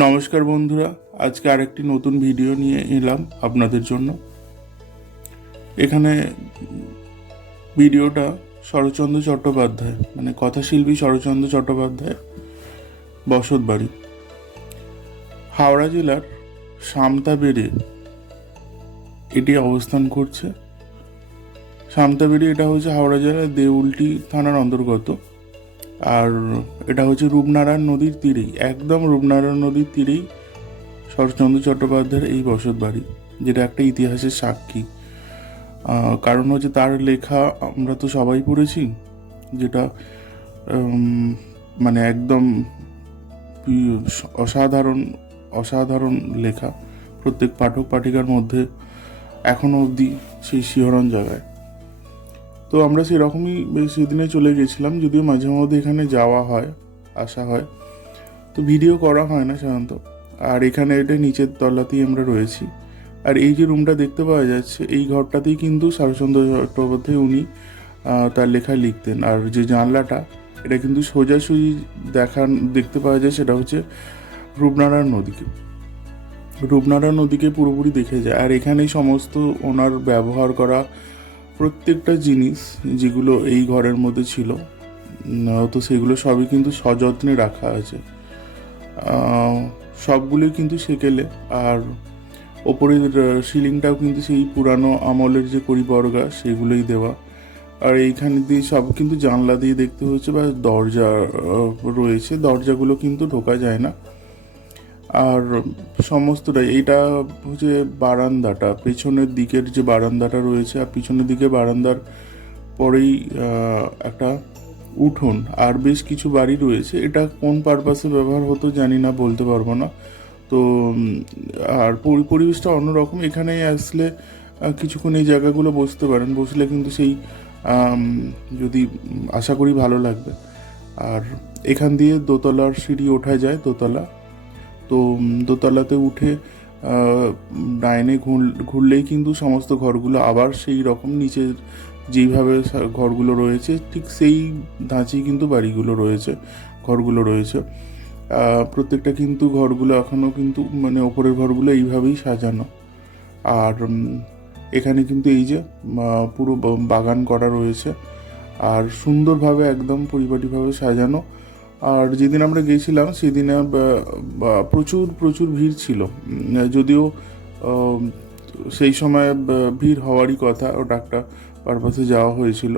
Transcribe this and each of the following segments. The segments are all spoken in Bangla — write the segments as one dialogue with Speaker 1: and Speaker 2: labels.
Speaker 1: নমস্কার বন্ধুরা, আজকে আরেকটি নতুন ভিডিও নিয়ে এলাম আপনাদের জন্য। এখানে ভিডিওটা শরৎচন্দ্র চট্টোপাধ্যায় মানে কথাশিল্পী শরৎচন্দ্র চট্টোপাধ্যায় বসত বাড়ি। হাওড়া জেলার সামতাবেড়ে এটি অবস্থান করছে। সামতাবেড়ে এটা হচ্ছে হাওড়া জেলার দেউলটি থানার অন্তর্গত। আর এটা হচ্ছে রূপনারায়ণ নদীর তীরেই, একদম রূপনারায়ণ নদীর তীরেই শরৎচন্দ্র চট্টোপাধ্যায়ের এই বসত বাড়ি, যেটা একটা ইতিহাসের সাক্ষী। কারণ হচ্ছে তার লেখা আমরা তো সবাই পড়েছি, যেটা মানে একদম অসাধারণ অসাধারণ লেখা। প্রত্যেক পাঠক পাঠিকার মধ্যে এখনও অবধি সেই শিহরণ জাগায়। তো আমরা সেরকমই সেদিনে চলে গেছিলাম, যদিও মাঝে মধ্যে এখানে যাওয়া হয়, আসা হয়। তো ভিডিও করা হয় না সাধারণত। আর এখানে এটা নিচের তলাতেই আমরা রয়েছি। আর এই যে রুমটা দেখতে পাওয়া যাচ্ছে, এই ঘরটাতেই কিন্তু শরৎচন্দ্র চট্টোপাধ্যায় উনি তার লেখা লিখতেন। আর যে জানলাটা, এটা কিন্তু সোজাসুজি দেখান, দেখতে পাওয়া যায়, সেটা হচ্ছে রূপনারায়ণ নদীকে। রূপনারায়ণ নদীকে পুরোপুরি দেখে যায়। আর এখানেই সমস্ত ওনার ব্যবহার করা প্রত্যেকটা জিনিস যেগুলো এই ঘরের মধ্যে ছিল তো সেগুলো সবই কিন্তু সযত্নে রাখা আছে। সবগুলোই কিন্তু সেকেলে, আর ওপরের সিলিংটাও কিন্তু সেই পুরানো আমলের যে পরিবর্গা, সেগুলোই দেওয়া। আর এইখানে দিয়ে সব কিন্তু জানলা দিয়ে দেখতে হচ্ছে বা দরজা রয়েছে। দরজাগুলো কিন্তু ঢোকা যায় না। আর সমস্তটাই এইটা হচ্ছে বারান্দাটা, পেছনের দিকের যে বারান্দাটা রয়েছে, আর পিছনের দিকে বারান্দার পরেই একটা উঠোন, আর বেশ কিছু বাড়ি রয়েছে। এটা কোন পারপাসে ব্যবহার হতো জানি না, বলতে পারব না। তো আর পরি- পরিবেশটা অন্যরকম। এখানে আসলে কিছুক্ষণ এই জায়গাগুলো বসতে পারেন। বসলে কিন্তু সেই যদি আশা করি ভালো লাগবে। আর এখান দিয়ে দোতলার সিঁড়ি ওঠা যায়, দোতলা। তো দোতলাতে উঠে ডাইনে ঘুর- ঘুরলেই কিন্তু সমস্ত ঘরগুলো আবার সেই রকম নিচে যেইভাবে ঘরগুলো রয়েছে, ঠিক সেই ধাঁচেই কিন্তু বাড়িগুলো রয়েছে, ঘরগুলো রয়েছে। প্রত্যেকটা কিন্তু ঘরগুলো এখনও কিন্তু মানে ওপরের ঘরগুলো এইভাবেই সাজানো। আর এখানে কিন্তু এই যে পুরো বাগান করা রয়েছে। আর সুন্দরভাবে একদম পরিপাটিভাবে সাজানো। আর যেদিন আমরা গেছিলাম, সেদিনে প্রচুর প্রচুর ভিড় ছিল। যদিও সেই সময় ভিড় হওয়ারই কথা ওটা একটা পারপাসে যাওয়া হয়েছিল।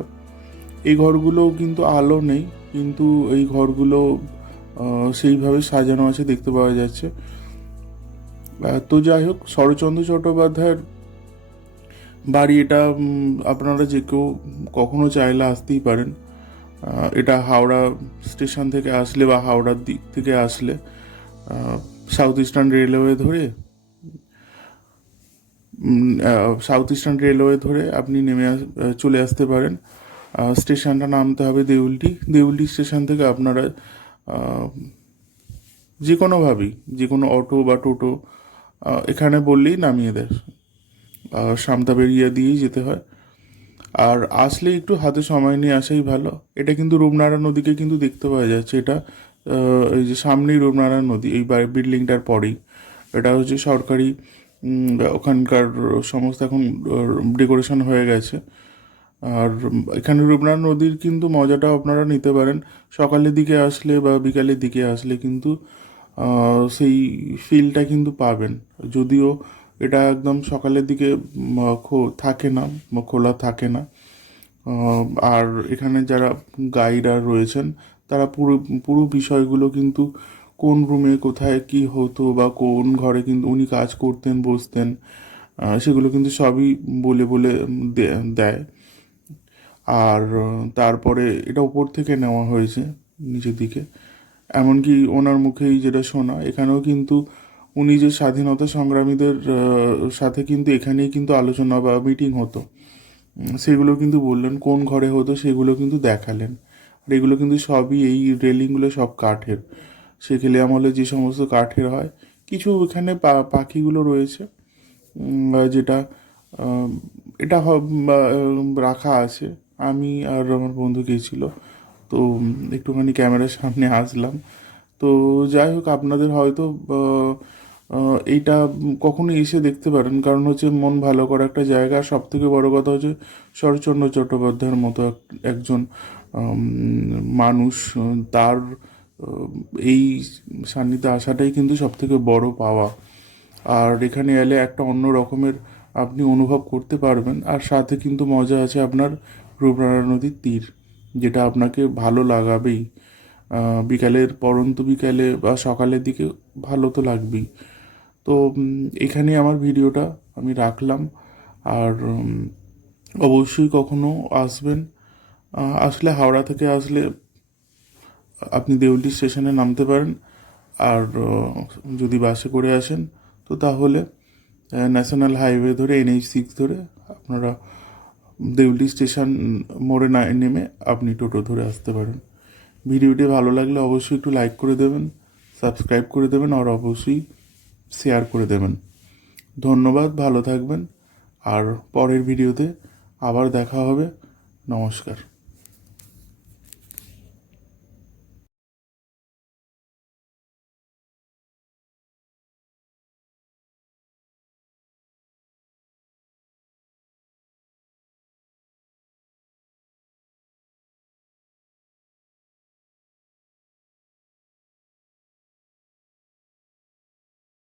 Speaker 1: এই ঘরগুলো কিন্তু আলো নেই, কিন্তু এই ঘরগুলো সেইভাবে সাজানো আছে, দেখতে পাওয়া যাচ্ছে। তো যাই হোক, শরৎচন্দ্র চট্টোপাধ্যায়ের বাড়ি এটা আপনারা যে কেউ কখনো চাইলে আসতেই পারেন। এটা হাওড়া স্টেশন থেকে আসলে বা হাওড়ার দিক থেকে আসলে সাউথ ইস্টার্ন রেলওয়ে ধরে সাউথ ইস্টার্ন রেলওয়ে ধরে আপনি নেমে চলে আসতে পারেন। স্টেশনটা নামতে হবে দেউলটি। দেউলটি স্টেশন থেকে আপনারা যে কোনোভাবেই যে কোনো অটো বা টোটো এখানে বললেই নামিয়ে দেয়। সামতা বেরিয়ে দিয়েই যেতে হয়। আর আসলে একটু হাতে সময় নিয়ে আসাই ভালো। এটা কিন্তু রূপনারায়ণ নদীকে কিন্তু দেখতে পাওয়া যাচ্ছে। এটা এই যে সামনেই রূপনারায়ণ নদী, এই বিল্ডিংটার পরেই। এটা হচ্ছে সরকারি ওখানকার সমস্ত এখন ডেকোরেশন হয়ে গেছে। আর এখানে রূপনারায়ণ নদীর কিন্তু মজাটা আপনারা নিতে পারেন। সকালের দিকে আসলে বা বিকালের দিকে আসলে কিন্তু সেই ফিলটা কিন্তু পাবেন। যদিও এটা একদম সকালের দিকে থাকে না খোলা থাকে না। আর এখানে যারা গাইডার রয়েছেন, তারা পুরো পুরো বিষয়গুলো কিন্তু কোন রুমে কোথায় কি হতো বা কোন ঘরে কিন্তু উনি কাজ করতেন, বসতেন সেগুলো কিন্তু সবই বলে বলে দেয়। আর তারপরে এটা উপর থেকে নেওয়া হয়েছে, নিচের দিকে। এমনকি ওনার মুখেই যেটা শোনা, এখানেও কিন্তু উনি যে স্বাধীনতা সংগ্রামীদের সাথে কিন্তু এখানেই কিন্তু আলোচনা বা মিটিং হতো। সেগুলো কিন্তু বললেন, কোন ঘরে হতো সেগুলো কিন্তু দেখালেন। আর এগুলো কিন্তু সবই এই রেলিংগুলো সব কাঠের। সেকেলে আমলে যে সমস্ত কাঠের হয়, কিছু এখানে পাখিগুলো রয়েছে যেটা এটা রাখা আছে। আমি আর আমার বন্ধু গিয়েছিল তো একটুখানি ক্যামেরার সামনে আসলাম। তো যাই হোক, আপনাদের হয়তো এইটা কখনো এসে দেখতে পারেন। কারণ হচ্ছে মন ভালো করা একটা জায়গা। সব থেকে বড় কথা হচ্ছে শরৎচন্দ্র চট্টোপাধ্যায়ের মতো এক- একজন মানুষ তার এই সান্নিধ্যে আসাটাই কিন্তু সব থেকে বড় পাওয়া। আর এখানে এলে একটা অন্য রকমের আপনি অনুভব করতে পারবেন। আর সাথে কিন্তু মজা আছে আপনার রূপনারায়ণ নদীর তীর, যেটা আপনাকে ভালো লাগাবেই। বিকালের পরন্ত বিকালে বা সকালের দিকে ভালো তো লাগবেই। তো এখানে আমার ভিডিওটা আমি রাখলাম। আর অবশ্যই কখনো আসবেন। আসলে হাওড়া থেকে আসলে আপনি দেউলি স্টেশনে নামতে পারেন। আর যদি বাসে করে আসেন, তো তাহলে ন্যাশনাল হাইওয়ে ধরে, এনএইচ সিক্স ধরে আপনারা দেউলি স্টেশন মোড়ে না, নেমে আপনি টোটো ধরে আসতে পারেন। ভিডিওটি ভালো লাগলে অবশ্যই একটু লাইক করে দেবেন, সাবস্ক্রাইব করে দেবেন। আর অবশ্যই শেয়ার করে দেবেন। ধন্যবাদ ভালো থাকবেন। আর পরের ভিডিওতে আবার দেখা হবে। নমস্কার।